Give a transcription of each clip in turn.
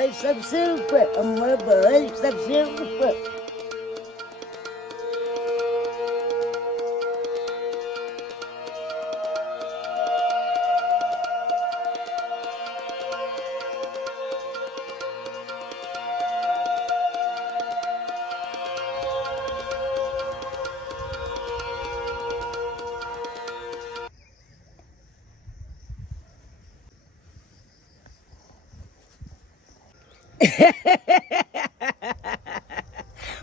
Boy सबसे ऊपर, अम्मा बॉय सबसे ऊपर।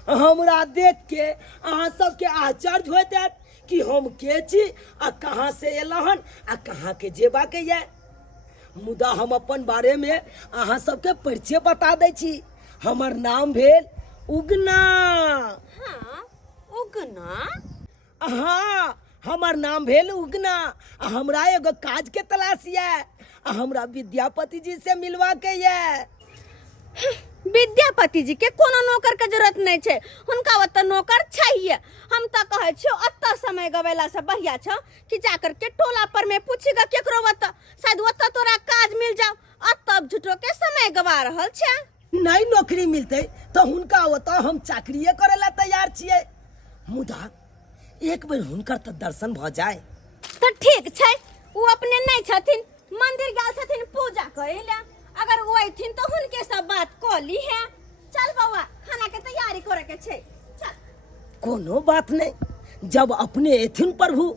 हमरा देख के अहाँ सबके आश्चर्य हो जात कि हम के छी आ कहाँ से एलहन आ कहाँ के जेबा के ये। मुदा हम अपन बारे में अहाँ सबके परिचय बता दै छी। हमर नाम भेल उगना। हाँ, उगना? हाँ, हमर नाम भेल उगना। हमरा एगो काज के तलाश ये, हमरा विद्यापति जी से मिलवा के ये। विद्यापति जी के कोनो नौकर के जरूरत नहीं छे, हुनका ओत नौकर चाहिए। हम तो कहे छियो अत समय गवेला से बढ़िया छ कि जाकर के टोला पर में पूछेगा केकरो ओत, शायद ओत तोरा काज मिल जाओ। अत झूठो के समय गवा रहल छे। नहीं नौकरी मिलते तो हुनका ओत हम चाकरिए करे ला तैयार छिए। मुदा एक बेर हुनकर तो दर्शन भ जाए तो ठीक छे। वो अपने नहीं छथिन, मंदिर गेल छथिन पूजा करे ला। अगर वो अथिन तो हुनके सब बात क ली है। चल बउआ, खाना के तैयारी करे के छे। चल। कोनो बात नहीं, जब अपने एथिन प्रभु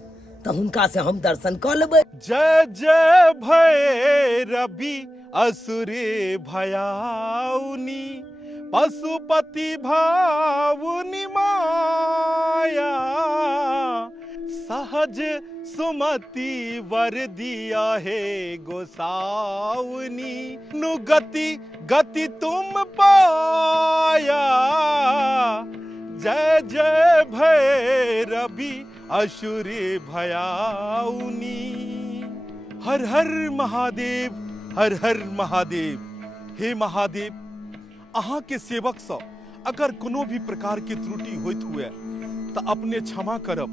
तो हुनका से हम दर्शन क लेबै। जय जय भैरवी असुरे भयाउनी, पशुपति भावुनि माया, सहज सुमति वर दिया है गोसाउनी, नुगति गति तुम पाया। जय जय भैरवी असुरे भयाउनी। हर हर महादेव, हर हर महादेव। हे महादेव, अहाँ के सेवक सँ अगर कोनो भी प्रकार की त्रुटि होइत हुए तो अपने क्षमा करब।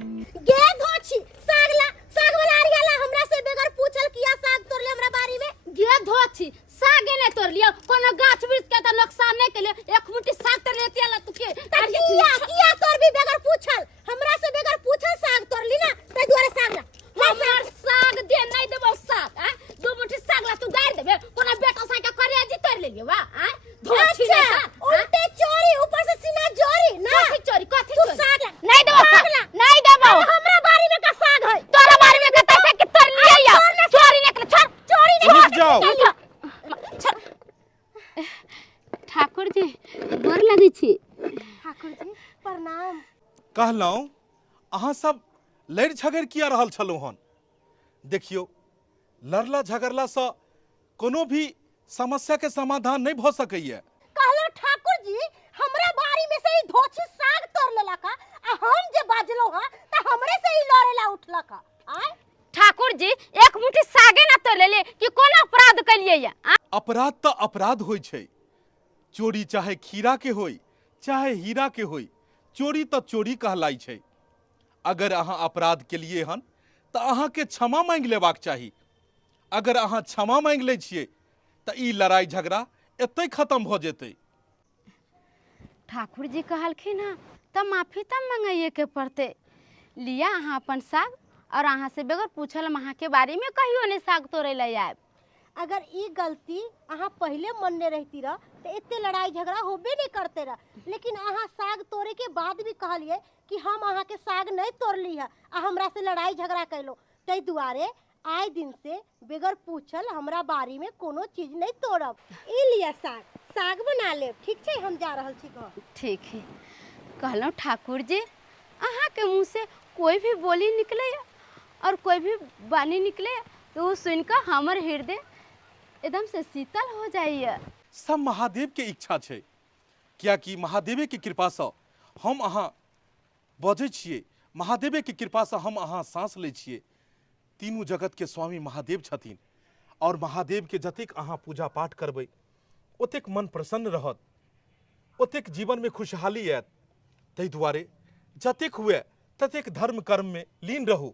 गे धोछी, साग वाला आरियाला हमरा से बेगर पूछल किया साग तोड़ले हमरा बारी में। गे धोछी, सागे ने तोड़ लियो, कोनो गाछ वृक्ष के त नुकसान नहीं केले। एक मुट्ठी साग तोड़ लेती ला तू के। किया तोड़ भी बेगर पूछल, हमरा से बेगर पूछल साग तोड़ ली ना, तै दुआरे साग ला। हमर साग दे नहीं देबो साग, आ? दो मुट्ठी साग ला तू गाड़ देबे, कोनो बेटा साग के करे जी तोड़ ले लियो वा, आ? धोछी ने उल्टे चोरी, ऊपर से सीना जोरी ना। कथि चोरी? तू साग ला। नहीं देबो साग ला, नहीं देबो। हमरा बारी में का साग है? तोरा बारी में का तैसे के तोड़ लिया या? चोरी निकल, छोड़, चोरी निकल। रुक जाओ। ठाकुर जी, गोर लगे छी। ठाकुर जी प्रणाम। कहलहुँ अहाँ सब लड़ झगड़ किया रहल छलहुँ हन। देखियो, लड़ला झगड़ला से कोनो भी समस्या के समाधान नहीं भ सकैया। कहलो ठाकुर जी, हमरा बारी में से ही धोछी साग तोड़ लेला का, आ हम जे बाजलो हां त हमरे से ही लड़ेला उठला का। आय ठाकुर जी, एक मुट्ठी सागे ना तोड़ लेले कि कोनो अपराध कलिए या? अपराध तो अपराध होय छै। चोरी चाहे खीरा के होय चाहे हीरा के होय, चोरी तो चोरी कहलाई छै। अगर अहाँ अपराध के लिए हन तो अहाँ के क्षमा मांग लेबाक चाही। अगर अहाँ क्षमा मांग ले छिए तो ई लड़ाई झगड़ा एतै खत्म भ जेतै। ठाकुर जी कहलखिन हां त माफी त मंगाइए के पड़ते। लिया अहाँ अपन साग, और अहाँ से बगैर पूछल हम अहाँ के बारे में कहियो ने साग तोड़े ले आए। अगर ई गलती अहाँ पहले मनने रहती रह तो इतने लड़ाई झगड़ा होबे नहीं करते रह। लेकिन अहाँ साग तोड़े के बाद भी कहलिए कि हम अहाँ के साग नहीं तोड़ली है आ हमरा से लड़ाई झगड़ा कैलो। तै दुआरे आए दिन से बगैर पूछल हमरा बारी में कोनो चीज नहीं तोड़ब। ई लिया साग, साग बना ले। ठीक छै, हम जा रहल छी घर। ठीक है। कहलो ठाकुर जी, अहाँ के मुंह से कोई भी बोली निकले और कोई भी वाणी निकले तो सुनकर हमर हृदय एकदम से शीतल हो जाइए। सब महादेव के इच्छा छै, क्या कि महादेव की कृपा से हम अहाँ बजै छिए, महादेव की कृपा से हम अहाँ सांस ले छिए। तीनों जगत के स्वामी महादेव छथिन, और महादेव के जतेक अहाँ पूजा पाठ करबै ओतेक मन प्रसन्न रहत, ओतेक जीवन में खुशहाली आयत। तै दुआरे जतेक हुए ततेक धर्म कर्म में लीन रहू।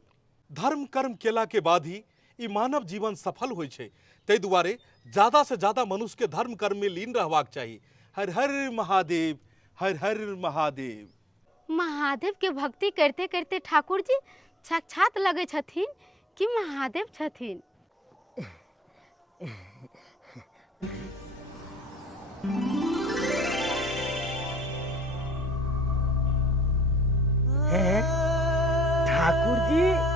धर्म कर्म केला के बाद ही ई मानव जीवन सफल होइ छै। ताहि दुआरे ज्यादा से ज्यादा मनुष्य के धर्म कर्म में लीन रहबाक चाही। हर हर महादेव, हर हर महादेव। महादेव के भक्ति करते करते ठाकुर जी साक्षात लगे छथिन कि महादेव छथिन। ठाकुर जी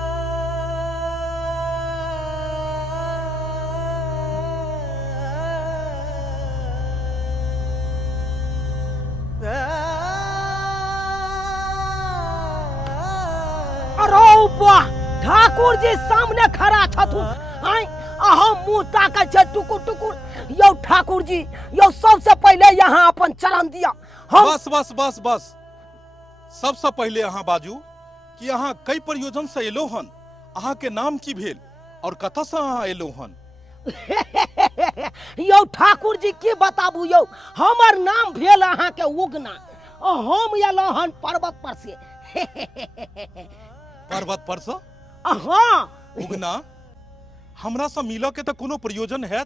ठाकुर जी सामने खड़ा छथुन। अहाँ मुंह ताकै छै टुकुर टुकुर। यौ ठाकुर जी, यौ सबसे पहले यहाँ अपन चरण दिया। बस बस बस बस, सबसे पहले अहाँ बाजू कि अहाँ कई प्रयोजन से एलो हन, अहाँ के नाम की भेल और कतऽ से अहाँ एलो हन? यौ ठाकुर जी की बताबू यौ, हमर नाम भेल अहाँ के उगना। हम एलो हन पर्वत पर से। पर्वत पर से? हाँ उगना, हमरा से मिलो के तो कोनो प्रयोजन है?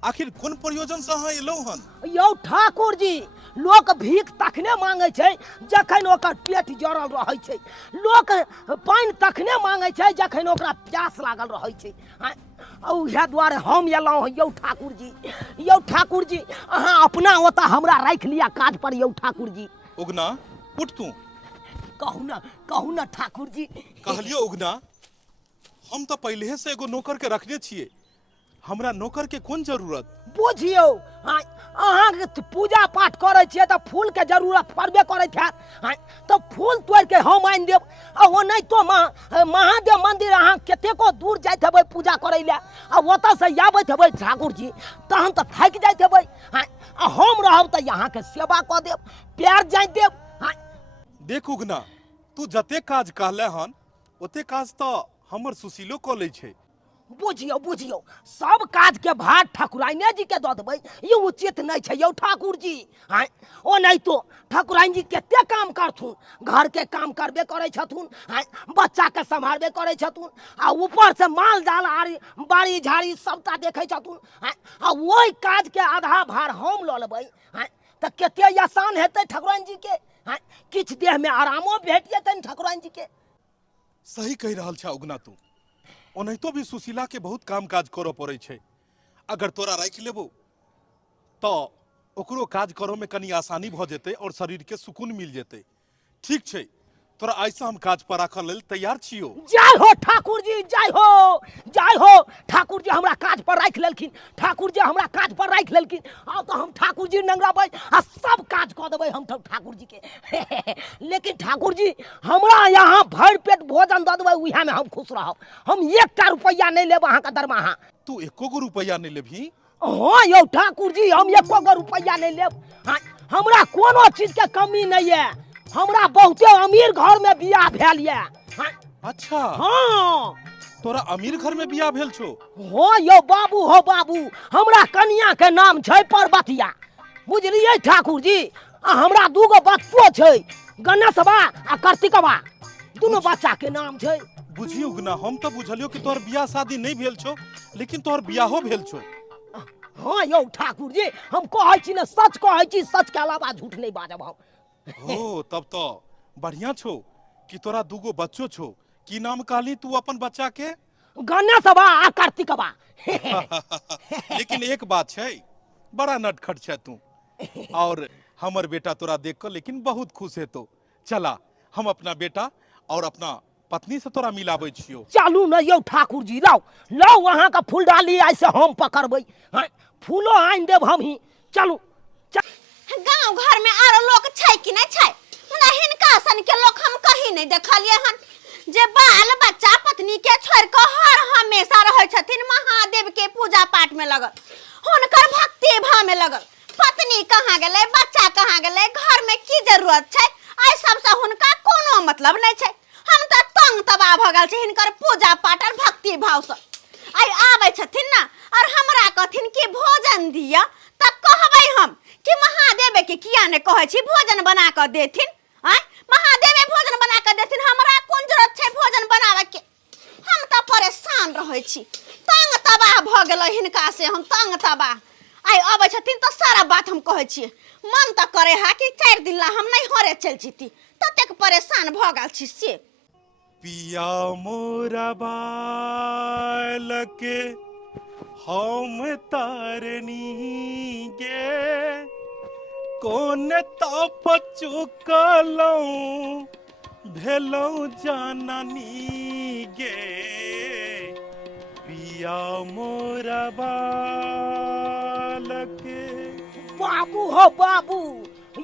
आखिर कोन प्रयोजन से अहाँ एलो हन? यौ ठाकुर जी, लोक भीख तखने मांगे छै जखन ओकर पेट जरल रहै छै। लोक पानि तखने मांगे छै जखन ओकरा प्यास लागल रहै छै। उहे दुआरे हम एलहुँ हँ यौ ठाकुर जी। यौ ठाकुर जी, अहाँ अपना ओतऽ हमरा राखि लिअ काज पर यौ ठाकुर जी। उगना उठ तू। कहू ना ठाकुर जी। कहलियो उगना, हम तो पहले से एगो नौकर के रखने छिए, हमरा नौकर के कोन जरूरत? बुझियो, अहाँ के पूजा पाठ करे छिए तो फूल के जरूरत पड़बे करैत है। तो फूल तोड़ के हम आनि देब। ओ नहीं तो महादेव मंदिर अहाँ कतेको दूर जाइत हेबै पूजा करे ले, आ ओतऽ से आबैत हेबै ठाकुर जी, तहन तो थाकि जाइत हेबै। हम रहब तो यहाँ के सेवा कऽ देब, प्यार जाइत देब। देख उगना, तू जते काज कहले हन ओते काज तो हमर सुशीलो कऽ लै छै। बुझियो, सब काज के भार ठाकुराइने जी के दऽ देबै, ई उचित नहीं छै यौ ठाकुर जी। ओ नहीं तो ठाकुराइन जी कते काम करथुन, घर के काम करबे करे छथुन, बच्चा के संभालबे करे छथुन, आ ऊपर से माल जाल आरी बाड़ी झाड़ी सबटा देखे छथुन। आ ओई काज के आधा भार हम लऽ लेबै तऽ कते आसान हेतै ठाकुराइन जी के। किछ देह में आरामो भेट जेतनि ठाकुराइन जी के। सही कहि रहल छा उगना तू। ओनाहितो भी सुशीला के बहुत काम काज करऽ पड़ै छै। अगर तोरा राखि लेबो तो ओकरो काज करऽ में कनी आसानी भऽ जेतै और शरीर के सुकून मिल जेतै। ठीक छै, तोरा ऐसा हम काज पर राखऽ लेल तैयार छियो। जय हो ठाकुर जी, जय हो, जय हो। ठाकुर जी हमरा काज पर राखि लेलखिन, ठाकुर जी हमरा काज पर राखि लेलखिन। आब तो हम ठाकुर जी नंगराबै आ सब काज कऽ देबै हम ठाकुर जी के। लेकिन ठाकुर जी, हमरा यहाँ भरि पेट भोजन दऽ देबै, उहे में हम खुश रहब। हम 1 रुपैया नहीं लेब अहाँ के दरमाहा। तू एको गो रुपैया नहीं लेबही? हाँ यौ ठाकुर जी, हम 1 गो रुपैया नहीं लेब। हमरा कोनो चीज के कमी नहीं है। हमरा बहुते अमीर घर में बियाह भेल ये। अच्छा हाँ, तोरा अमीर घर में बियाह भेल छो? हाँ यौ बाबू, हो बाबू, हमरा कन्या के नाम छै पर्वतिया, बुझलियै ठाकुर जी। आ हमरा 2 गो बच्चो छै, गणेशबा आ कार्तिकबा, दुनू बच्चा के नाम छै। बुझी उगना, हम तो बुझलियो कि तोहर बियाह शादी नहीं भेल छो, लेकिन तोहर बियाहो भेल छो। हाँ यौ ठाकुर जी, हम कहै छी ने, सच कहै छी, सच के अलावा झूठ नहीं बाजब हम। हो तब तो बढ़िया छो कि तोरा 2 गो बच्चो छो। की नाम कहली तू अपन बच्चा के? गणेशबा आ कार्तिकबा। लेकिन एक बात छै, बड़ा नटखट छै तू, और हमर बेटा तोरा देख कर लेकिन बहुत खुश हेतो। चला हम अपना बेटा और अपना पत्नी से तोरा मिलाबै छियो। चलू न यौ ठाकुर जी, लाओ वहाँ का फूल डाली, ऐसे हम पकड़बै। फूलो आनि देब हम ही। चलू। गांव घर में आरो लोग छै कि नहीं छै? मुदा हिनका सन के लोग हम कहीं नहीं देखलिए हन, जे बाल बच्चा पत्नी के छोड़ के हर हमेशा रहे छथिन महादेव के पूजा पाठ में लगल, हुनकर भक्ति भाव में लगल। पत्नी कहाँ गेलै, बच्चा कहाँ गेलै, घर में की जरूरत छै? आई सब से हुनका कोनो मतलब नहीं छै। हम तो तंग तबाह भ गेल छी हिनकर पूजा पाठ और भक्ति भाव से। आई आबै छथिन ना और हमरा कहथिन कि भोजन दिया, त कहबै हम कि महादेव के किया ने कहै छी भोजन बना के देथिन। महादेव भोजन बना के देथिन, हमरा कोन जरूरत छै भोजन बनावे के? हम तो परेशान रहै छी, तंग तबाह भ गेल हिनका से, हम तंग तबाह। आइ अबै छथिन तो सारा बात हम कहै छियै। मन त करे हा कि 4 दिन ला हम नहीं हरे चल जीती, ततेक परेशान भ गेल छी से। पिया मोरा बालक हम तारनी गे, कोन ताप चुकलौं भेलौं जाननी गे। पिया मोरा बालक। बाबू हो बाबू,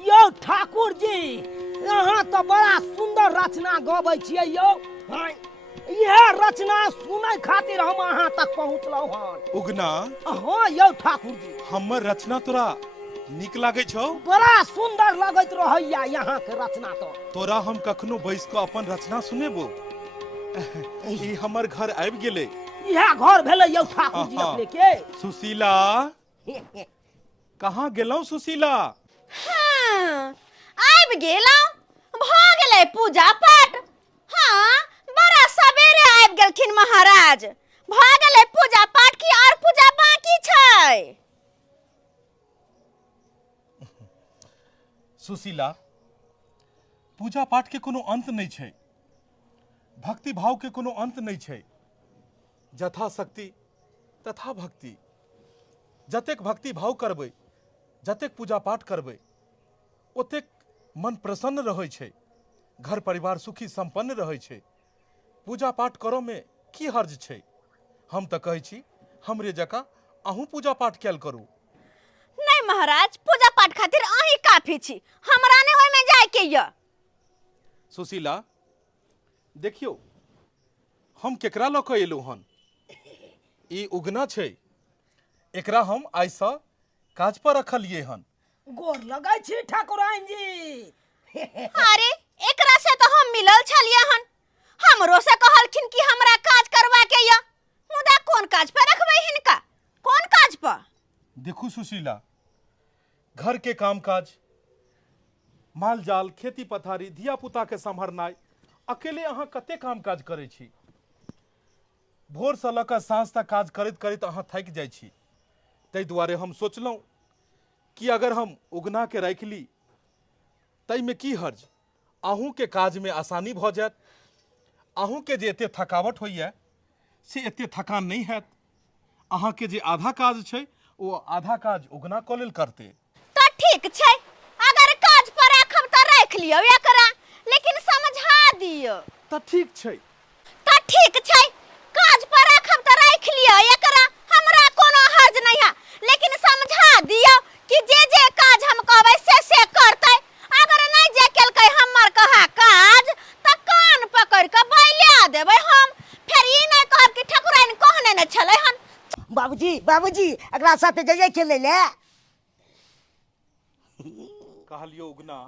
यौ ठाकुर जी, यहाँ तो बड़ा सुंदर रचना गबै छियै यौ। यह रचना सुनै खातिर हम अहाँ तक पहुँचलहुँ हन। उगना, हाँ यौ ठाकुर जी, हमर रचना तोरा नीक लागै छौ? बड़ा सुंदर लगैत रहैया यहाँ के रचना तो। तोरा हम कखनो बैस कऽ अपन रचना सुनेबो। ई हमर घर आबि गेलै। यह घर भेलै यौ ठाकुर जी अपने के। सुशीला, कहाँ गेलौं सुशीला? हाँ, आबि गेलौं। भ गेलै पूजा पाठ। हाँ, बड़ा सवेरे आबि गेलखिन महाराज। भ गेलै पूजा पाठ की और पूजा बाकी छै? सुशीला, पूजा पाठ के कोनो अंत नहीं छै, भक्ति भाव के कोनो अंत नहीं छै। जथा शक्ति तथा भक्ति। जतेक भक्ति भाव करबै, जतेक पूजा पाठ करबै, ओतेक मन प्रसन्न रहै छै, घर परिवार सुखी संपन्न रहै छै। पूजा पाठ करो में की हर्ज छै? हम तऽ कहै छी हमरे जकाँ अहूँ पूजा पाठ कैल करू। नहीं महाराज, पूजा पाठ खातिर अहीं काफी छी, हमरा ने ओय में जाय के य। सुशीला, देखियो हम केकरा लऽ कऽ एलहुँ हन। ई उगना छै, एकरा हम आइ सँ काज पर रखलियै हन। गोर लगै छी ठाकुराइन जी। अरे एकरा से तो हम मिलल छलिए हन। हमरो से कहलखिन कि हमरा काज करवा के य। मुदा कोन काज पर रखबै हिनका? कोन काज पर? देखू सुशीला, घर के काम काज, माल जाल, खेती पथारी, धिया पुता के सम्हरनाइ, अकेले अहाँ कते काम काज करै छी। भोर से लऽ कऽ साँझ तक काज करैत करैत अहाँ थाकि जाइ छी। ताहि दुआरे हम सोचलहुँ कि अगर हम उगना के राखि ली ताहिमे की हर्ज, अहूँ के काज में आसानी भऽ जायत। अहूँ के जे एते थकावट होइए से एते थकान नहीं हैत। अहाँ के जे आधा काज छै ओ आधा काज उगना कऽ लेल करते। तो ठीक छै, अगर काज पर राखब तो राख लियो एकरा, लेकिन समझा दियो। तऽ ठीक छै। तो ठीक छै, काज पर राखब तो राख लियो एकरा, हमरा कोनो हर्ज नहीं है, लेकिन समझा दियो कि जे काज हम कहबै से करतै। अगर नहीं जे केलकै हमर कहा काज त कान पकड़ के बैला देबै हम। फिर ई नहीं कहब कि ठकुराइन कहने न छलै हन। बाबूजी बाबूजी, एकरा साथे जइए खेले ले। कहलियो उगना,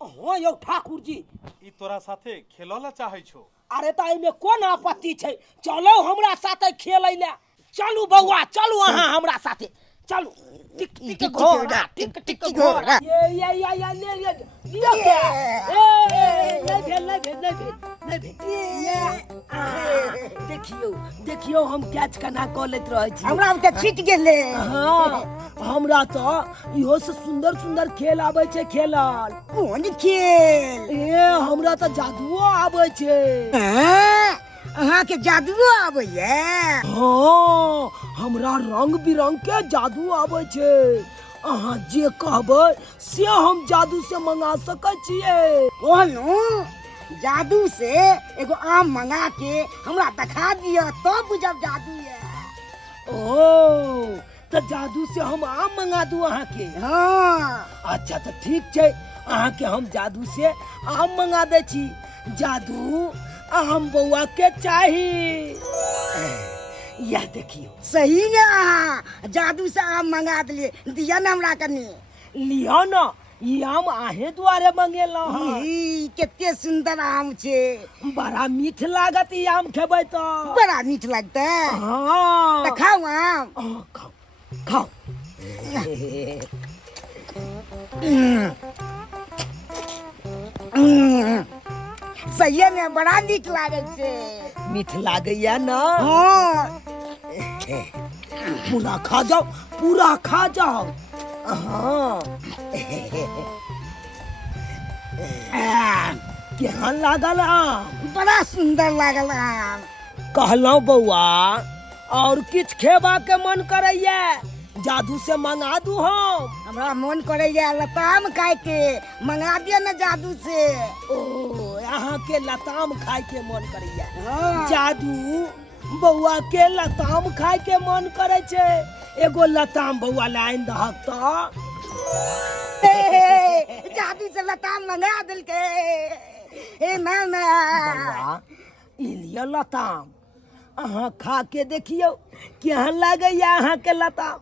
हाँ यौ ठाकुर जी। ई तोरा साथे खेलऽ ला चाहै छौ? अरे तो एहिमे कोन आपत्ति छै? चलो हमरा साथे खेलै ले। चलू बौआ, चलू अहाँ हमरा साथे। चलू। टिक टिक घोड़ा, टिक टिक घोड़ा। ये ले ले लियो के। नहीं भेल नहीं भेल। देखियो देखियो हम कैच केना कऽ लैत रहै छी। हमरा तऽ छूटि गेलै। हाँ, हमरा तो इहो से सुंदर सुंदर खेल आबै छै खेलल। कोन खेल? हमरा तो जादुओ आबै छै। अहाँ के जादुओ आबैये? हाँ, हमरा रंग बिरंग के जादू आबै छै। अहाँ जे कहबै से हम जादू से मंगा सकै छियै। कहलू जादू से एगो आम मंगा के हमरा दिखा दिया तो बुझब जादू है। ओ, तो जादू से हम आम मंगा दू अहाँ के? हाँ। अच्छा तो ठीक छै, अहाँ के हम जादू से आम मंगा दे छी। जादू आम बौआ के चाही। यह देखियो। सही में अहाँ जादू से आम मंगा दिलिए, दिया न हमरा कनी। लियो न, ई आम आहे दुआरे मंगेलौ हँ। केते सुंदर आम छे। बड़ा मीठ लागत ई आम खेबै तो। बड़ा मीठ लगता है। हाँ। तो खाओ आम। खाओ खाओ। सही में बड़ा नीक लागे छे। मीठ लागैया न? हाँ। पूरा खा जाओ, पूरा खा जाओ। हाँ केहन लागल आम? बड़ा सुंदर लागल आम। कहलौं बौआ और किछ खेबा के मन करैया, जादू से मंगा दू हम। हमरा मन करैया लताम खाए के, मंगा दिया न जादू से। ओ यहाँ के लताम खाए के मन करैया। हाँ। जादू बौआ के लताम खाए के मन करे छे, एगो लताम बौआ लाइन दहक तो। जादू से लताम मंगा दिल के। ए मामा बौआ ई लियो लताम, अहाँ खा के देखियो केहन लागैया अहाँ के लताम।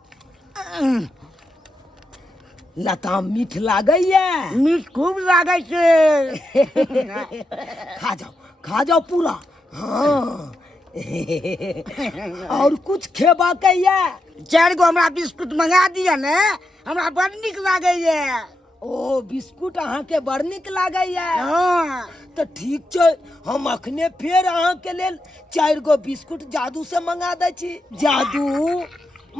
लताम मीठ लागैया? मीठ खूब लागे छे। खा जाओ पूरा। हाँ और कुछ खेबा के या? 4 गो हमरा बिस्कुट मंगा दिया ने, हमरा बड़ नीक लागैया। ओ बिस्कुट अहाँ के बड़ नीक लागैया? हाँ तो ठीक छै, हम अखने फेर अहाँ के लेल 4 गो बिस्कुट जादू से मंगा दै छी। जादू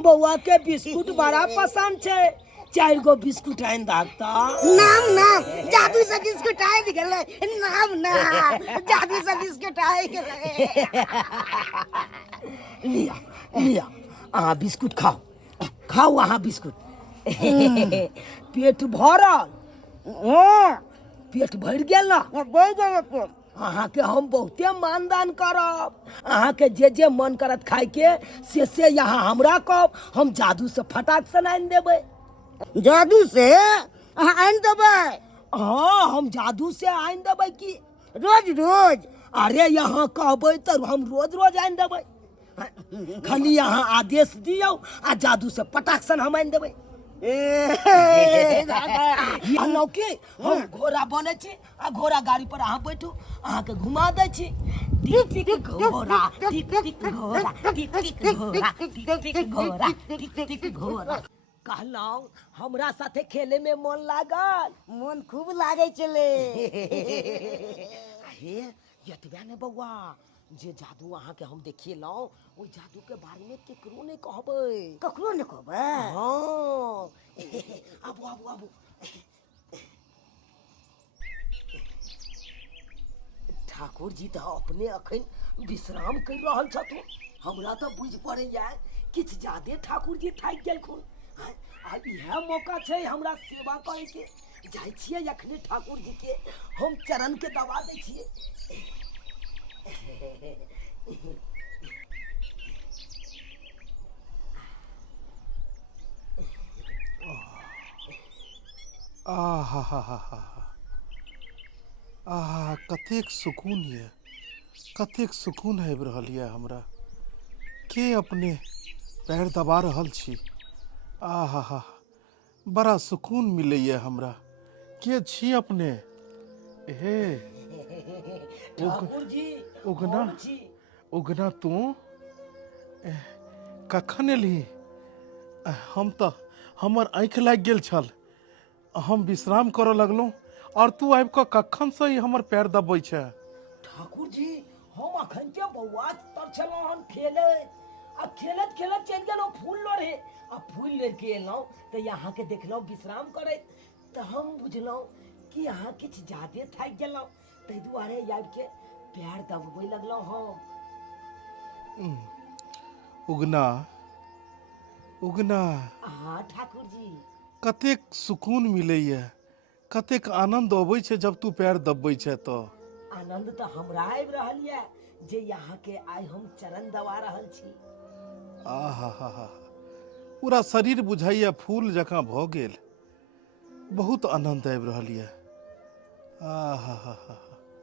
बौआ के बिस्कुट बड़ा पसंद छै, 4 गो बिस्कुट आइन दागता। नाम नाम जादू से बिस्कुट आइ गेलै। नाम नाम जादू से बिस्कुट आइ गेलै। लिया लिया अहाँ बिस्कुट खाओ, खाओ अहाँ बिस्कुट। पेट भरल? हाँ पेट भर गेल ना? बढ़ गेलै पेट। अहाँ के हम बहुते मानदान करब। अहाँ के जे मन करत खाए के से यहाँ हमरा कहब, हम जादू से फटाक से आनि देबै। जादू से अहाँ आनि देबै? हाँ हम जादू से आनि देबै की रोज रोज? अरे यहाँ कहबै तो हम रोज रोज आनि देबै। खाली यहाँ आदेश दियौ आ जादू से पटाक सन हम आनि देबै। कहलौं कि हम घोड़ा बने छी आ घोड़ा गाड़ी पर अहाँ बैठू, अहाँ के घुमा दै छी। टिक टिक घोड़ा, टिक टिक घोड़ा, टिक टिक घोड़ा, टिक टिक घोड़ा, टिक टिक घोड़ा। कहलौं हमरा साथे खेले में मन लागल? मन खूब लागे चले। हे यतबे ने बौआ, जे जादू अहाँ के हम देखेलौं ओइ जादू के बारे में केकरो नहीं कहबै। ककरो ने कहबै? हाँ आबू आबू आबू। ठाकुर जी तो अपने अखन विश्राम कर रहल छथुन। हमरा तो बुझ पड़ैया किछ ज्यादे ठाकुर जी थाकि गेलखुन। आ इहे मौका छै हमरा सेवा करे के। जाइ छियै अखने ठाकुर जी के हम चरण के दबा दै छियै। कतेक सुकून ये, कतेक सुकून आबि रहल ये हमरा। के अपने पैर दबा रहल छी। आहा बड़ा सुकून मिलैए हमरा। के छी अपने? हे ठाकुर जी उगना हम छी। उगना तू कखन एलही? हम तो हमर आँखि लागि गेल छल, हम विश्राम करऽ लगलहुँ और तू आबि कऽ कखन से ही हमर पैर दबै छै। ठाकुर जी हम अखन के बौआ तर छलौं हन खेले, आ खेलत खेलत चलि गेलौं फूल लोढ़े, आ फूल ले के एलौं तो यहाँ के देखलौं विश्राम करे, तो हम बुझलौं कि यहाँ किछ ज्यादे थाकि गेलौं, ताहि दुआरे आबि के पैर दबबै लगलौं हम। उगना उगना हाँ ठाकुर जी। कतेक सुकून मिलैए, कतेक आनंद अबै छै जब तू पैर दबै छै तो। आनंद तो हमरा आबि रहल ये जे यहाँ के आइ हम चरण दबा रहल छी। आहा पूरा शरीर बुझाइए फूल जकाँ भऽ गेल। बहुत आनंद आबि रहल ये। आहा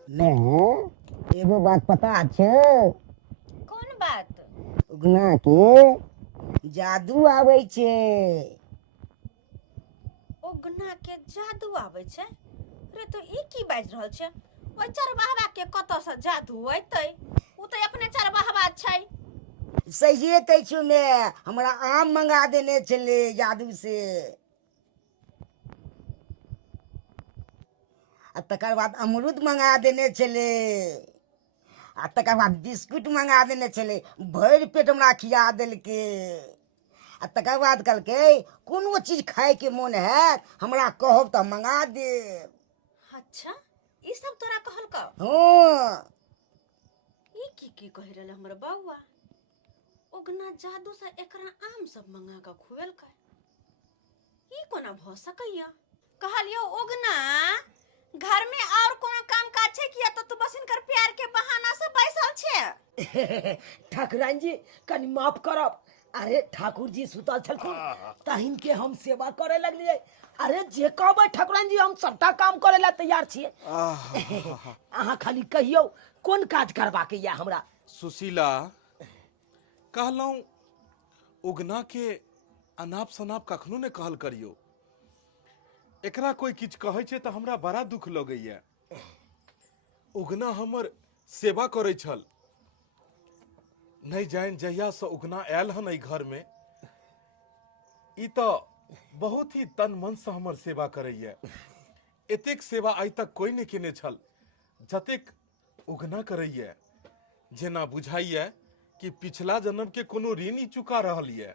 नहीं एगो बात पता छै? कोन बात? उगना के जादू आबै छै। उगना के जादू आबै छै? अरे तो ई की बाजि रहल छै? ओइ चरवाहा के कतऽ से जादू अयतै? उ तऽ अपने चरवाहा छै। सहिए कहै छौ ने, हमरा आम मंगा देने छले जादू से। आ तकर बाद अमरूद मंगा देने छले, आ तकर बाद बिस्कुट मंगा देने छले, भरि पेट हमरा खिया देलके। आ तकर बाद कहलकै कोनो चीज खाए के मोन है हमरा कहब तो मंगा देब। अच्छा ई सब तोरा कहल का? हाँ ई की कह रहल हमर बउआ? उगना जादू से एकरा आम सब मंगा के खुएल का? ई कोना भ सकैया? कहलियो उगना घर में और कोनो काम काज छै किया तो तू बस इनकर प्यार के बहाना से बैसल छे। ठाकुराइन जी कनी माफ करब। अरे ठाकुर जी सुतल छलखिन तहिन के हम सेवा करे लगलिए। अरे जे कहबै ठाकुराइन जी हम सबटा काम करे ला तैयार छिए। अहाँ खाली कहियो कोन काज करबा के या हमरा। सुशीला कहलहुँ उगना के अनाप शनाप कखनो ने कहल करियो। एकरा कोई किछ कहै छै तऽ हमरा बड़ा दुख लगैया। उगना हमर सेवा करै छल, नहीं जान जहिया से उगना आयल हन एहि घर में ई तो बहुत ही तन मन से हमर सेवा करैया। एतेक सेवा आइ तक कोई नहीं केने छल जतेक उगना करैया। जेना बुझाइया कि पिछला जन्म के कोनो ऋण ही चुका रहल ये।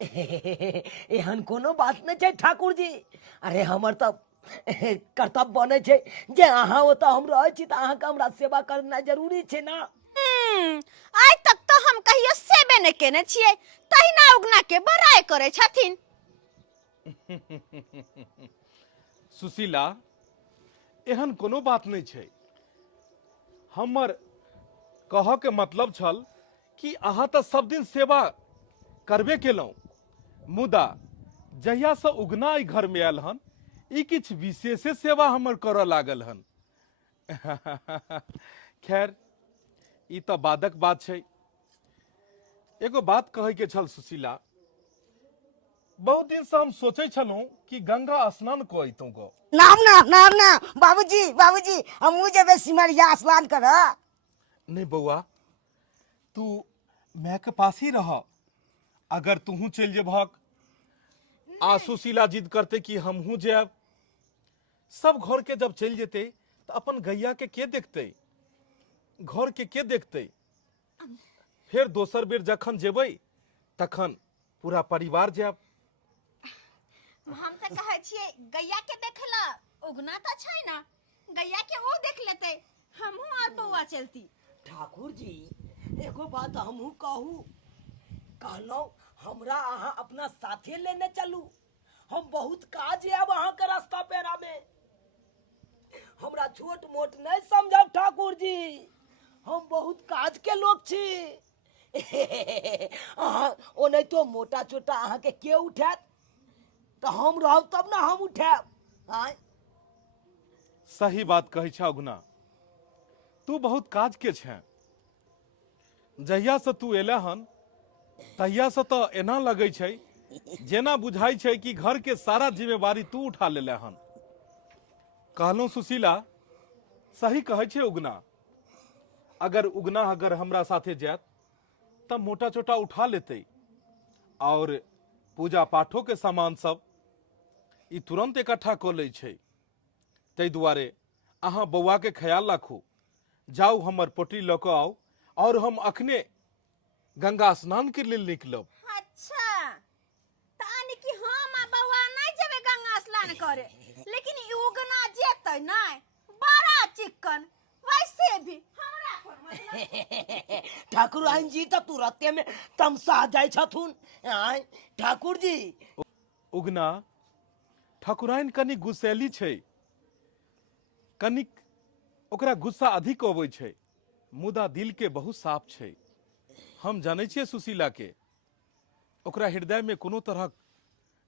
एहन कोनो बात नहीं छै ठाकुर जी। अरे हमर तो कर्तव्य बने छै जे अहाँ ओतऽ हम रहै छी तऽ अहाँके हमरा सेवा करना जरूरी छै ना। आज तक तो हम कहियो सेबे ने केने छिए, तहिना उगना के बड़ाई करे छथिन। सुशीला एहन कोनो बात नहीं छै। हमर कह के मतलब छल कि अहाँ तो सब दिन सेवा करबे केलहुँ, मुदा जहिया से उगना ई घर में आयल हन ई किछ विशेषे सेवा हमर करऽ लागल हन। खैर ई तो बादक बात छै। एगो बात कहे के छल सुशीला, बहुत दिन से हम सोचे छलहुँ कि गंगा स्नान को अइतौं गो। नाम बाबूजी हमहूँ जेबै सिमरिया स्नान करऽ। नहीं बउआ तू मैं के पास ही रह। अगर तूहू चल जेबहक आ सुशीला जिद करते कि हमहू जाब, सब घर के जब चल जेते तो अपन गैया के देखते, घर के देखते। फिर दोसर बेर जखन जेबै तखन पूरा परिवार जाब। हम तो कहे छिए गैया के देखला उगना तो छै ना, गैया के वो देख लेते, हमहू और बउआ चलती। ठाकुर जी एगो बात हमहू कहलौं हमरा अहाँ अपना साथे लेने चलू। हम बहुत काज आब अहाँ के रास्ता पेरा में। हमरा छोट मोट नहीं समझब ठाकुर जी, हम बहुत काज के लोग छी। अहाँ ओ नहीं तो मोटा चोटा अहाँ के उठात तो हम रहब तब ना हम उठाब। आय सही बात कही छा उगना, तू बहुत काज के छै। जहिया से तू एला हन तहिया से तो एना लगे छै जेना बुझाई छै कि घर के सारा जिम्मेवारी तू उठा लेले हन। कहलौं सुशीला सही कहे छै उगना। अगर उगना हमरा साथे जात तब मोटा चोटा उठा लेते और पूजा पाठों के सामान सब ई तुरंत इकट्ठा कर ले छै। तै दुआरे अहाँ बौआ के ख्याल राखू। जाऊ हमर पोटली लऽ कऽ आउ और हम अखने गंगा स्नान के लेल निकलब। अच्छा तानी कि हम आ बउआ नहीं जेबे गंगा स्नान करे, लेकिन ई उगना जेतै नहीं, बड़ा चिक्कन वैसे भी हमरा कोन मतलब। ठाकुर आइन जी तो तुरंते में तमसा जाय छथुन। आय ठाकुर जी उगना ठाकुराइन कनी गुस्सैली छै, कनिक ओकरा गुस्सा अधिक अबै छै, मुदा दिल के बहुत साफ छै। हम जानै छियै सुशीला के, ओकरा हृदय में कोनो तरह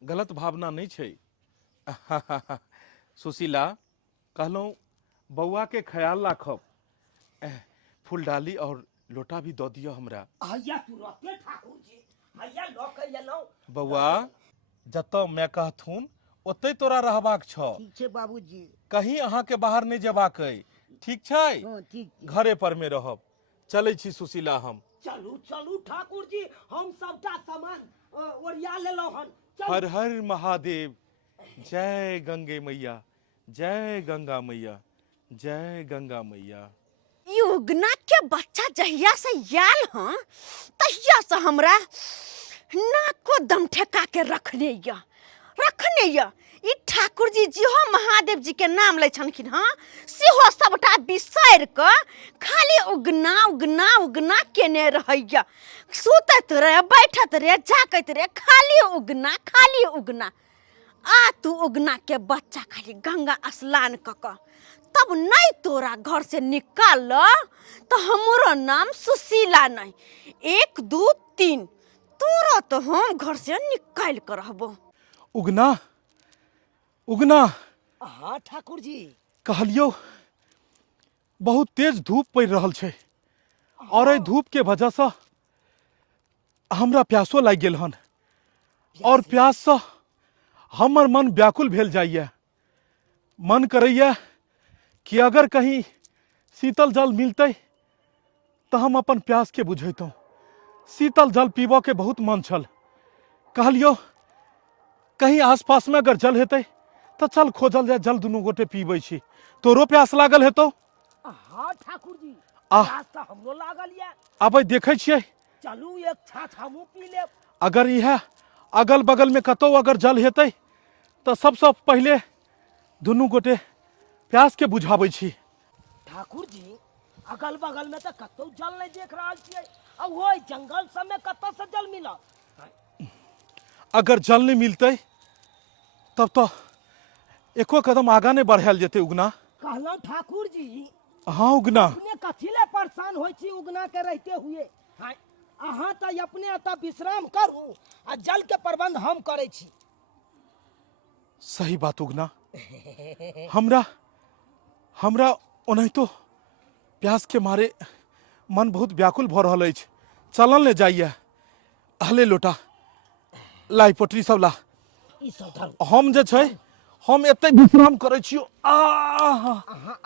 गलत भावना नहीं छै। सुशीला कहलौं बौआ के ख्याल राखब। फूलडाली और लोटा भी दऽ दियो हमरा। हैया तुरंते ठाकुर जी हैया लऽ के एलौं। बौआ जतऽ मैं कहथुन ओतै तोरा रहबाक छ। ठीक छै बाबूजी। कहीं अहाँ के बाहर नहीं जेबाक अइ, ठीक छै? हाँ ठीक। घरे पर में रहब। चलै छी सुशीला हम। चलू चलू ठाकुर जी हम सबटा सामान ओरिया लेलौं हन। चलू। हर हर महादेव। जय गंगे मैया, जय गंगा मैया, जय गंगा मैया। ई उगना के बच्चा जहिया से याल हां तहिया से हमरा नाको दम ठेका के रखने या ई ठाकुर जी जेहो महादेव जी के नाम लै छनखिन हाँ सेहो सबटा बिसैर क खाली उगना उगना उगना केने रहैया सुतत रे बैठत रे जागत रे खाली उगना आ तू उगना के बच्चा खाली गंगा स्नान क तब नहीं तोरा घर से निकाल तो हमरो नाम सुशीला नहीं 1 2 3 तोरा तो हम घर से निकाल कर रहबो। उगना हाँ ठाकुर जी कहलियो बहुत तेज धूप पड़ रहल छै और एहि धूप के वजह से हमरा प्यासो लागि गेल हन और प्यास से हमर मन व्याकुल भेल जाइए। मन करैया कि अगर कहीं शीतल जल मिलते तो हम अपन प्यास के बुझेतों। शीतल जल पीबो के बहुत मन छल। कहलियो कहीं आसपास में अगर जल हेतै तो चल खोजल जाए जल दुनू गोटे पीबै छी। तोरो प्यास लागल हेतौ? हाँ ठाकुर जी आ प्यास तो हमरो लागल ये। आबै देखै छियै चलू एक छाछ हमहूँ पी लेब। अगर यह अगल बगल में कतौ अगर जल हेतै तो सबसे पहले दुनू गोटे प्यास के बुझाबै छी। ठाकुर जी अगल बगल में तो कतौ जल नहीं देख रहा छियै। अब वो जंगल सब में कतौ से जल मिलत? अगर जल नहीं मिलते तब तो एको कदम आगा नहीं बढ़ायल जेते उगना। कहलौं ठाकुर जी हाँ उगना अपने कथी ले परेशान होई छी उगना के रहते हुए? हाँ अहाँ तो अपने एतऽ विश्राम करू आ जल के प्रबंध हम करे छी। सही बात उगना। हमरा ओनाहितो प्यास के मारे मन बहुत व्याकुल भ रहल अछि। चलल ले जाइए हले लोटा लाई पोटरी सब ला। ई सब धरू हम जे छै हम एते विश्राम करे छियो। अहाँ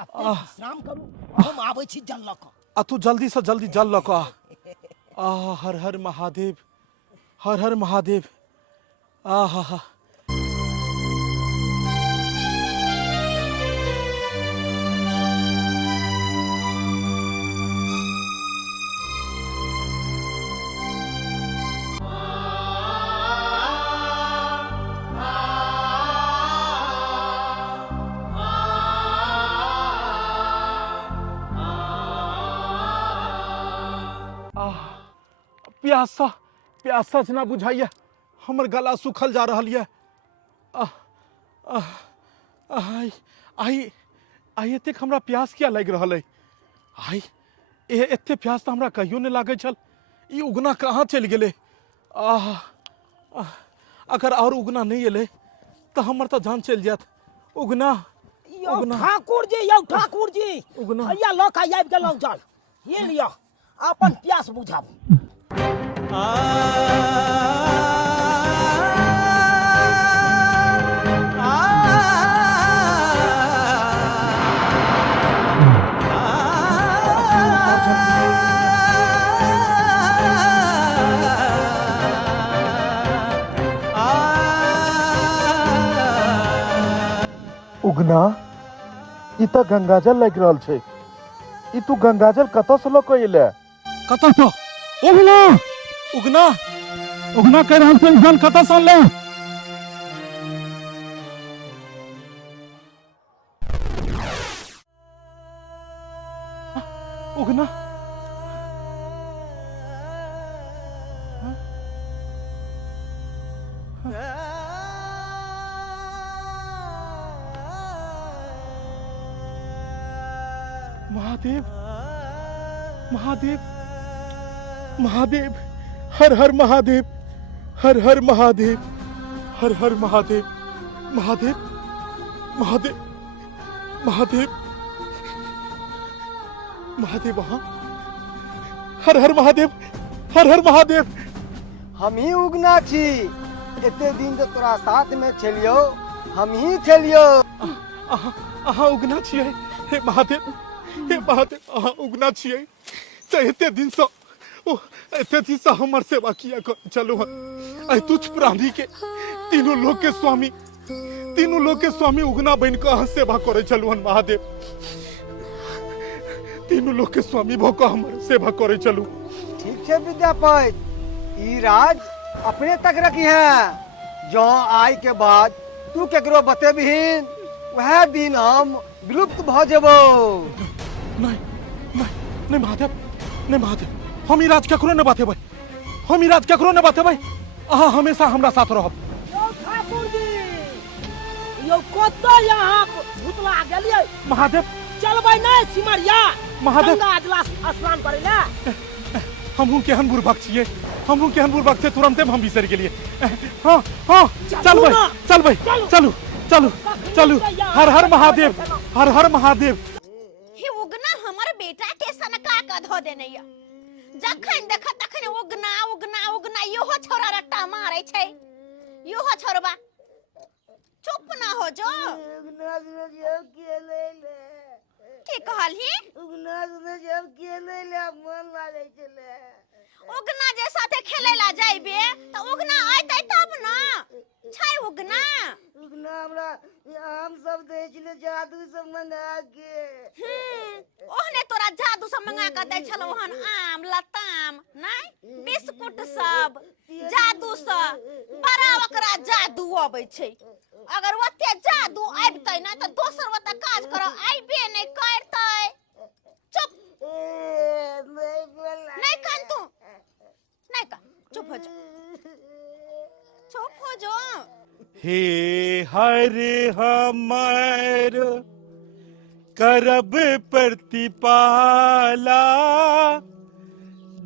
एतऽ विश्राम करू हम आबै छी जल लऽ कऽ। आ तू जल्दी से जल्दी जल लऽ कऽ आ। हर हर महादेव हर हर महादेव। आहा हा प्यासा जना बुझाइए हमर गला सूखल जा रहा है। आई एतेक हमरा प्यास क्या लग रहा है? आई एते प्यास तो हमरा कहियो नहीं लागे छल। ई उगना कहाँ चल गेले? अगर और उगना नहीं एले तो हमर तो जान चल जात। उगना ठाकुर जी उगना भैया लऽ कऽ आबि गेलहुँ जल। ये लिअ अपन प्यास बुझाबू। उगना ई तो गंगाजल लग रहल छै। ई तू गंगाजल कतौ से लऽ कऽ एले? कतौ से? उगना उगना उगना कह रहल छै जल कतौ से ले? उगना महादेव महादेव महादेव हर हर महादेव हर हर महादेव हर हर महादेव महादेव महादेव महादेव महादेव वहाँ हर हर महादेव हर हर महादेव। हम ही उगना छी। एते दिन तो तोरा साथ में छलियो हम ही छलियो। अहाँ उगना छियै? हे महादेव अहाँ उगना छियै तो एते दिन से हमर सेवा किया कर चलो आई तुच्छ प्राणी के तीनों लोक के स्वामी उगना बन के अहाँ सेवा करे चलू हन महादेव। तीनों लोक के स्वामी भऽ कऽ हमर सेवा करे चलू। ठीक है विद्यापति ई राज अपने तक रखी है। जो आई के बाद तू केकरो बतेबहीन वह दिन हम विलुप्त भ जेबो। नहीं नहीं नहीं महादेव, नहीं महादेव, हम ई राज केकरो न बतेबै, हम ई राज केकरो न बतेबै। अहाँ हमेशा हमरा साथ रहब। यो ठाकुर जी, यो कतऽ यहाँ भूतला गेलियै? महादेव, चलबै नै सिमरिया महादेव। गंगा अजला स्नान करै ला? हमहू केहन बुर्बक छियै, हमहू केहन बुर्बक छै, तुरंते हम बिसरि गेलियै। हाँ हाँ, चलबै चलबै, चलू चलू चलू। हर हर महादेव, हर हर महादेव। ही उगना हमर बेटा के सनका का धो देने या। जखन देख तखन उगना उगना उगना योहो छोरा रट्टा मारै छै। योहो छोरबा चुप ना हो जो। उगना सुने जब खेले ले, की कहलही? उगना सुने जब खेले ले मन लागे छले। उगना जे साथे खेले ला जाइबे त उगना आइतै तब ना। छै उगना? उगना हमरा आम सब दे छले जादू सब मंगा के। ओहने तोरा जादू सब मंगा के दै छलौ हन आम लताम नै बिस्कुट सब जादू सब। बड़ा ओकरा जादू आबै छै। अगर ओते जादू आबितै ना त दोसर ओते काज करो आइबे नै करतै। चुप नहीं बोला। नहीं कान तू नहीं कान, चुप हो जा, चुप हो जा। हे हरे हमर करब प्रतिपाला,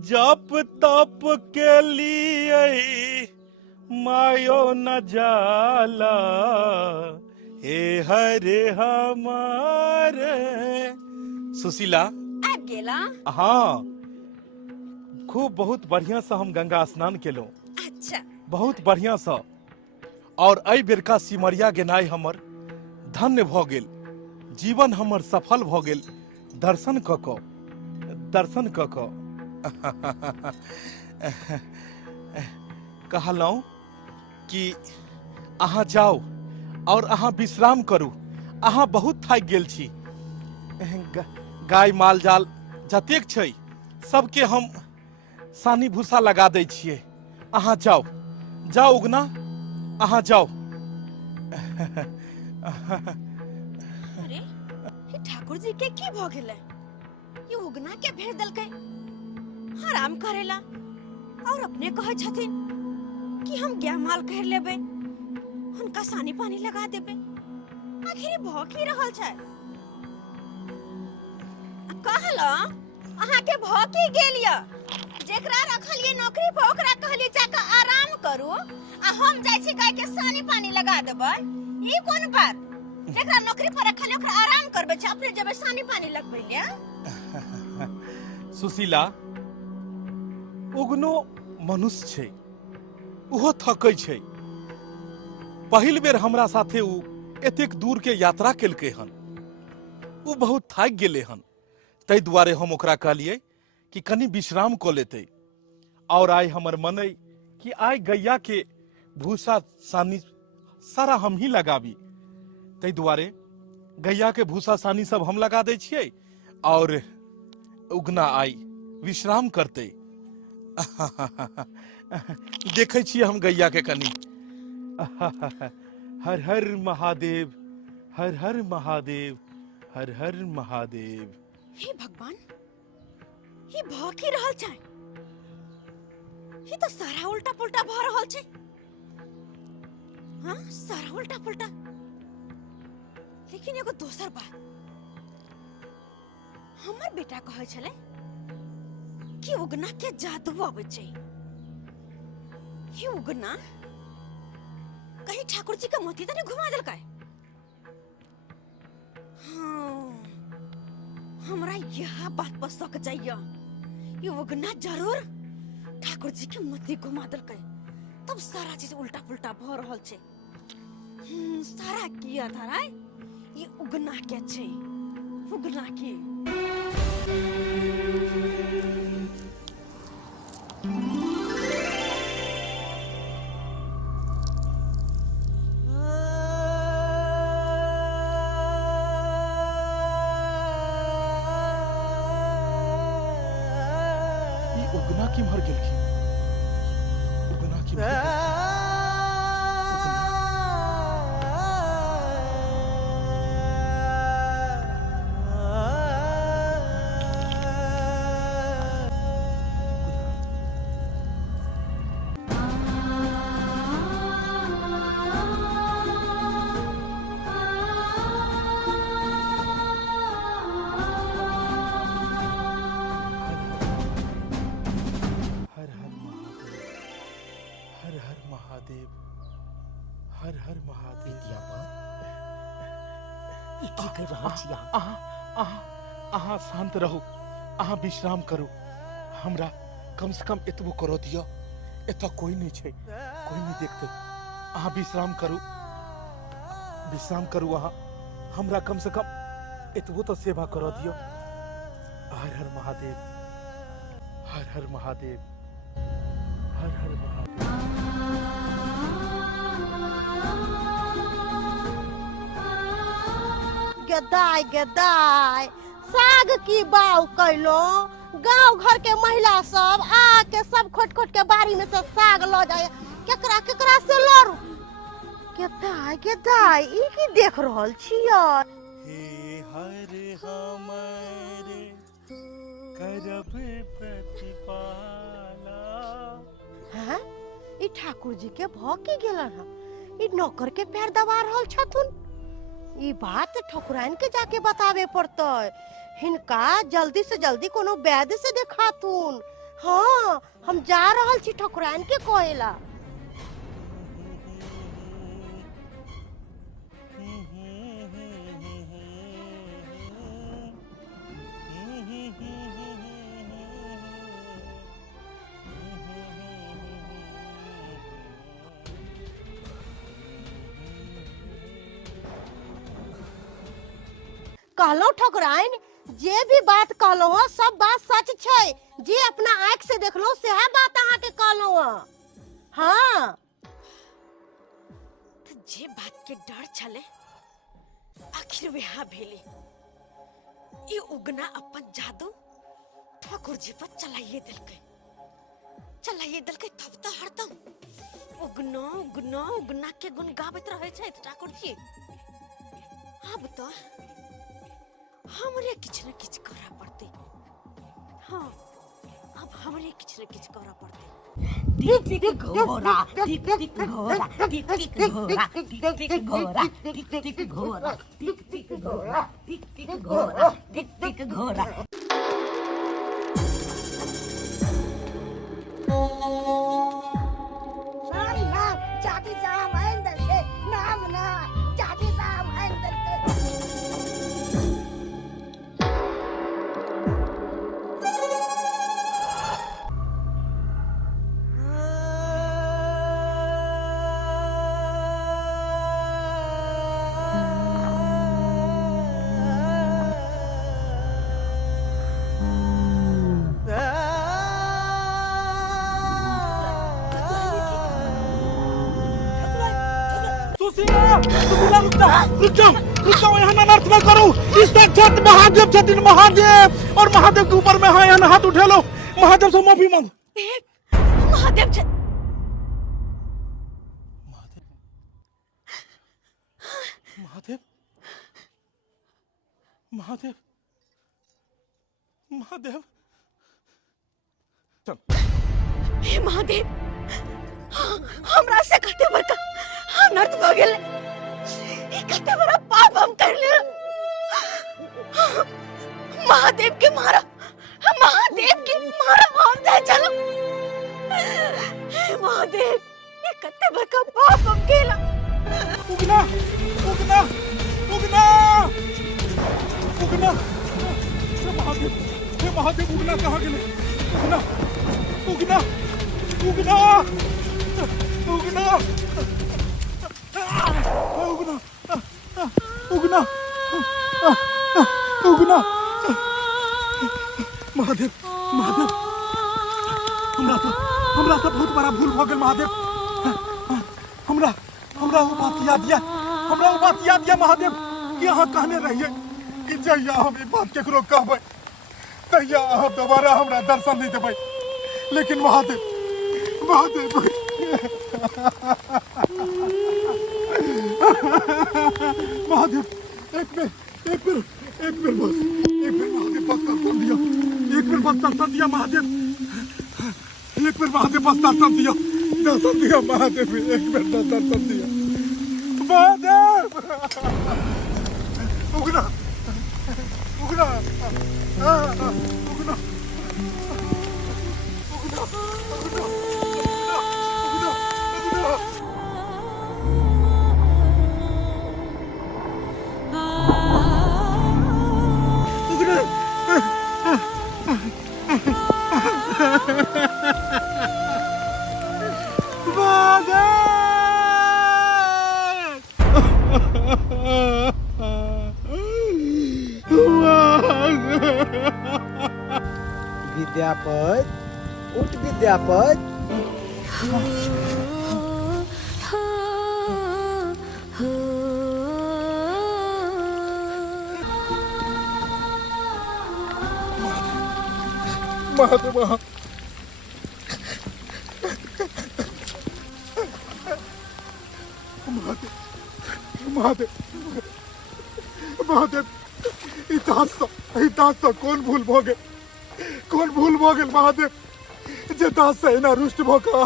जप तप के लिए मायो न जाला। हे हरे हमर। सुशीला, आबि गेला? हाँ, खूब बहुत बढ़िया से हम गंगा स्नान केलहुँ, अच्छा बहुत बढ़िया से। और एहि बेरका सिमरिया गेनाइ हमर धन्य भ गेल, जीवन हमर सफल भ गेल। दर्शन क क कहलहुँ कि अहाँ जाउ और अहाँ विश्राम करू। अहाँ बहुत थाकि गेल छी। गाय माल जाल जतेक छै सबके हम सानी भूसा लगा दै छियै। अहाँ जाउ, जाउ उगना, अहाँ जाउ। अरे ये ठाकुर जी के की भ गेलै? ये उगना के भेज देलकै आराम करेला और अपने कहै छथिन कि हम गाय माल कर लेबै, हुनका सानी पानी लगा देबै। आखिर भ की रहल छै? कहला अहाँ के भ की गेल य? जेकरा रखलिए नौकरी पर ओकरा कहलिए जाके आराम करू आ हम जाइ छी गाय के सानी पानी लगा देबै। ई कोन बात? जेकरा नौकरी पर रखलिए ओकरा आराम करबै छै, अपने जेबै सानी पानी लगबै ले। सुशीला, उगनो मनुष्य छै, उहो थकै छै। पहिल बेर हमरा साथे उ एतेक दूर के यात्रा केलकै हन, उ बहुत थाकि गेलै हन। ताहि दुआरे हम ओकरा कहलिए कि कनि विश्राम क लेतै। और आइ हमर मन अइ कि आइ गैया के भूसा सानी सारा हम ही लगाबी। ताहि दुआरे गैया के भूसा सानी सब हम लगा दै छियै और उगना आइ विश्राम करतै। देखै छियै हम गैया के कनि। हर हर महादेव, हर हर महादेव, हर हर महादेव। हे भगवान, ये भ की रहल छै? ये तो सारा उल्टा पुल्टा भ रहल छै। हाँ, सारा उल्टा पुल्टा। लेकिन एगो दोसर बात, हमर बेटा कहै छले कि उगना के जादू आबै छै। ये उगना कहीं ठाकुर जी का मोती तो नहीं घुमा देलकै? हाँ, हमरा यह बात पर शक जाइए। ये उगना जरूर ठाकुर जी के मोती घुमा देलकै, तब सारा चीज उल्टा पुल्टा भ रहल छै। सारा की आधार है? ये उगना के छै, उगना के। उगना की मर गेलखिन, उगना कि हर हर महादेव, हर हर महादेव। की कर रहल छी अहाँ? अहाँ शांत रहू, अहाँ विश्राम करू। हमरा कम से कम एतबो करो दियो। एतऽ कोई नहीं छै, कोई नहीं देखते। अहाँ विश्राम करू अहाँ। हमरा कम से कम एतबो तो सेवा करो दियो। हर हर महादेव, हर हर महादेव, हर हर महादेव। गदाय गदाय साग की बाव कैलो। गांव घर के महिला सब आके सब खोट खोट के बारी में से साग लो जाए। केकरा केकरा से लड़ू? गदाय गदाय ई की देख रहल छियै? हे हर हमारे करब प्रतिपाला। हैं? ई ठाकुर जी के भ के गेलन ह? ई नौकर के पैर दबा रहल छथुन। ई बात ठकुराइन के जाके बतावे पड़तै। हिनका जल्दी से जल्दी कोनो वैद्य से देखातुन। हाँ, हम जा रहल छी ठकुराइन के कहेला। कहलो ठकुराइन, जे भी बात कहलो हो सब बात सच छै। जे अपना आँख से देखलो से है बात अहाँ के कहलो हो। हाँ, तो जे बात के डर छले आखिर वहाँ भेले। ये उगना अपन जादू ठाकुर जी पर चलाइए दिलके तब तो हरदम उगना उगना उगना के गुण गाबत रहे छै ठाकुर जी। अब तो हमरे किछ न किछ करा पड़ते। हाँ, अब हमरे किछ न किछ करा पड़ते। टिक टिक घोड़ा, टिक टिक घोड़ा, टिक टिक घोड़ा, टिक टिक घोड़ा, टिक टिक घोड़ा, टिक टिक घोड़ा, टिक टिक घोड़ा, टिक टिक घोड़ा। नाम चाची साहब अंदर के नाम ना चाची साहब अंदर के। रुक जाओ, यहाँ अनर्थ न करो। इस साक्षात महादेव छथिन, महादेव। और महादेव के ऊपर में हाँ यहाँ हाथ उठे लो। महादेव से माफी मांग। महादेव महादेव महादेव महादेव चल। हे महादेव, हमरा से कते बड़का अनर्थ भ गेल। ई कते बड़ा पाप हम कर ले। महादेव के मारा हम जाए चलो। हे महादेव, ई कते बड़का पाप हम केला। उगना उगना उगना उगना। हे महादेव उगना कहाँ गेले? उगना उगना उगना उगना उगना उगना उगना। महादेव महादेव, हमरा से बहुत बड़ा भूल भ गेल। महादेव, हमरा वो बात याद या महादेव कि अहाँ कहने रहिए कि जहिया हम ई बात केकरो कहबै तहिया अहाँ दोबारा हमरा दर्शन नहीं देबै। लेकिन महादेव महादेव एक मिनट बस महादेव बस दर्शन दिया एक मिनट बस दर्शन दिया महादेव एक मिनट महादेव बस दर्शन दिया महादेव एक मिनट बस दर्शन दिया महादेव उगना विद्यापत उठ विद्यापत। महादेव इतिहास कौन भूल भोगे महादेव जे दास से ना रुष्ट भोका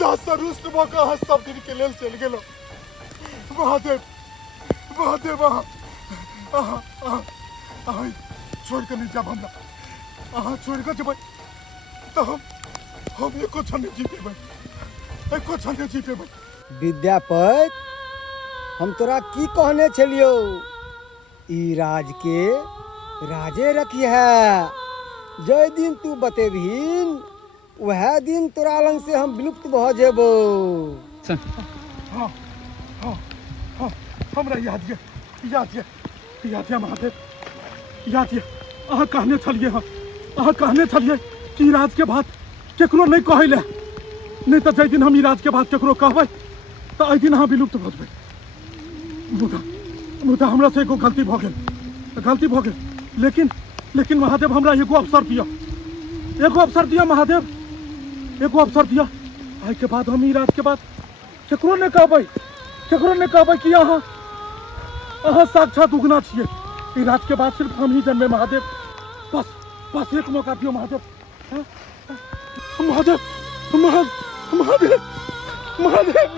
दास से रुष्ट भोका सब दिन के लेल चल गेलो महादेव छोड़ कर नहीं जाब हमरा छोड़ कर जब तो हम एको क्षण नहीं जीते विद्यापत हम तोरा की कहने छलियो ई राज के राजे रखी है जय दिन तू बतेबहीन वह दिन तोरा लंग से हम विलुप्त भ जेबो। हमरा याद ये महादेव याद ये अहाँ कहने छलिए कि राज के बात केकरो नहीं कहले नहीं तो जय दिन हम ई राज के बात केकरो कहबै तो आई दिन अहाँ विलुप्त भ जेबै मुदा हमरा से एगो गलती भ गेल लेकिन महादेव हमरा एगो अवसर दिया महादेव एगो अवसर दिया आई के बाद हम ई राज के बात केकरो नहीं कहबै कि अहाँ साक्षात उगना छिए ई राज के बाद सिर्फ हम ही जन्मे महादेव बस एक मौका दियो महादेव महादेव